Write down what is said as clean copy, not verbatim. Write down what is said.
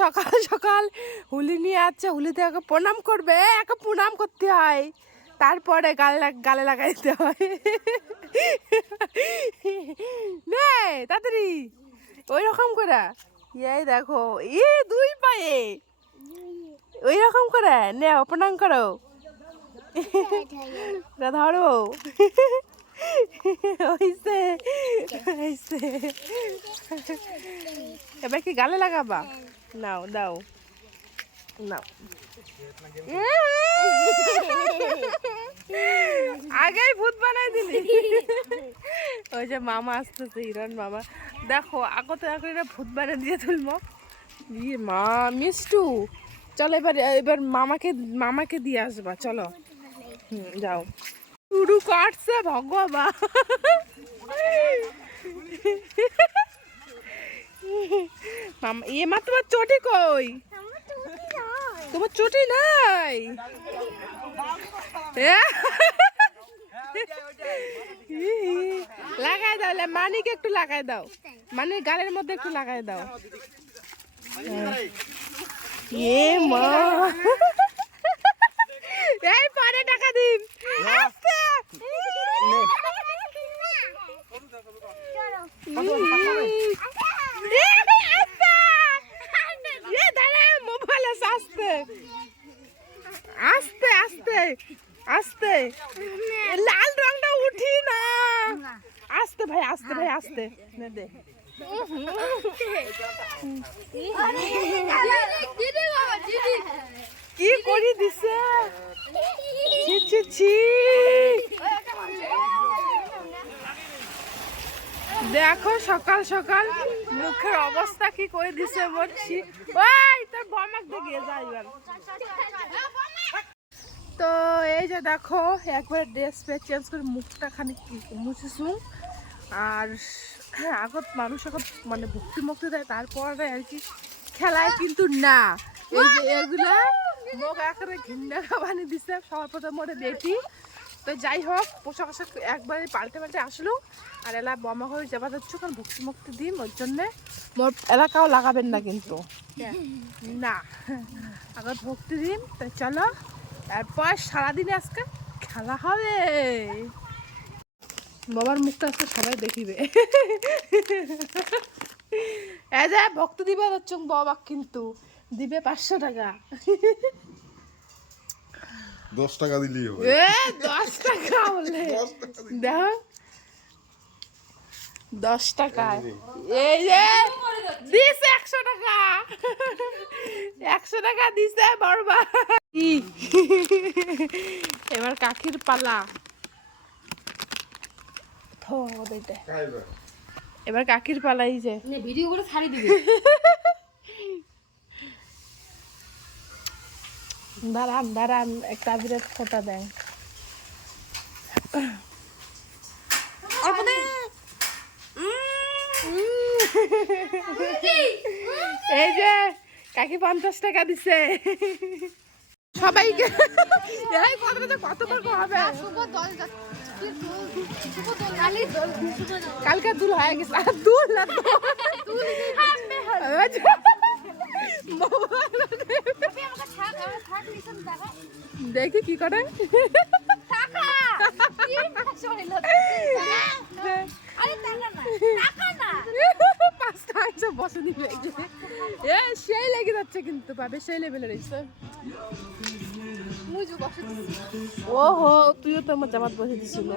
সকাল সকাল হুলি নিয়ে আসছে, হুলিতে একে প্রণাম করবে, একে প্রণাম করতে হয়, তারপরে গালে লাগাই দিতে হয়। নে তাড়াতাড়ি ওই রকম করে, এই দেখো দুই পায়ে ওই রকম করে নে প্রণাম করো। ধরো এবার কি গালে লাগাবা? নাও দাও নাও। আগেই ভূত বানাই দিলি। ওই যে মামা আসতেছে, হিরণ মামা, দেখো আগত ভূত বানাই দিয়ে তুলবো। ইয়ে মা মিষ্টু, চলো এবার মামাকে দিয়ে আসবা, চলো। যাও। শুরু কাটছে ভগবান। মামা মা তোমার চটি কই? তোমার চটি নাই? লাগাই দাও, মানিকে একটু লাগাই দাও, মানে গালের মধ্যে একটু লাগাই দাও। এ মা, এই পরে টাকা দিন। আস্তে আস্তে আস্তে, লাল রংটা উঠি না, আস্তে ভাই আস্তে ভাই আস্তে দে। কি করি দিছে, দেখো সকাল সকাল মুখের অবস্থা কি করে দিছে বলছি। ওই তোর বমাক দেখিয়ে যাই। তো এই যে দেখো একবার ড্রেস চেঞ্জ করে মুখটা খানিক মুছেছু, আর আগত মানুষ এখন মানে ভক্তি মুক্তি দেয়, তারপরে আর কি খেলায় কিন্তু না। এই যে এগুলা মুখ একেবারে ঘিন্না বানিয়ে দিচ্ছে সবার প্রথম মধ্যে বেটি। তো যাই হোক পোশাক আশাক একবারে পাল্টে আসলো, আর এলা বোমা হয়ে যাবা যাচ্ছ কারণ ভক্তি মুক্তি দিম, ওর জন্যে মোর এলাকাও লাগাবেন না কিন্তু না, আগে ভক্তি দিন। তো চলো এরপর সারাদিনে আজকে খেলা হবে। বাবার মুখটা আজকে সবাই দেখিবে। এই যে ভক্তি দিবে যাচ্ছ বাবা, কিন্তু দিবে 500 টাকা। 10 টাকা দিলেই হবে। 10 টাকা বলে দেখো, 10 টাকা। এই যে দিছে 100 টাকা, 100 টাকা দিছে বড়বা। এবার কাকির পালা। এবার কাকির পালাই যে ভিডিও করে ছাড়ি দিবি। দাঁড়ান একটা বিরাট ফোটা দেন। এই যে কাকি 50 টাকা দিছে সবাইকে। কতবার হবে? কালকে দুল হয়ে গেছে, দুল না দেখি কি করে। 5টা বসে দিবে, সেই লেগে যাচ্ছে কিন্তু পাবে, সেই লেভেলের রয়েছে। ওহো তুইও তো আমার জামাত বসে দিছিল।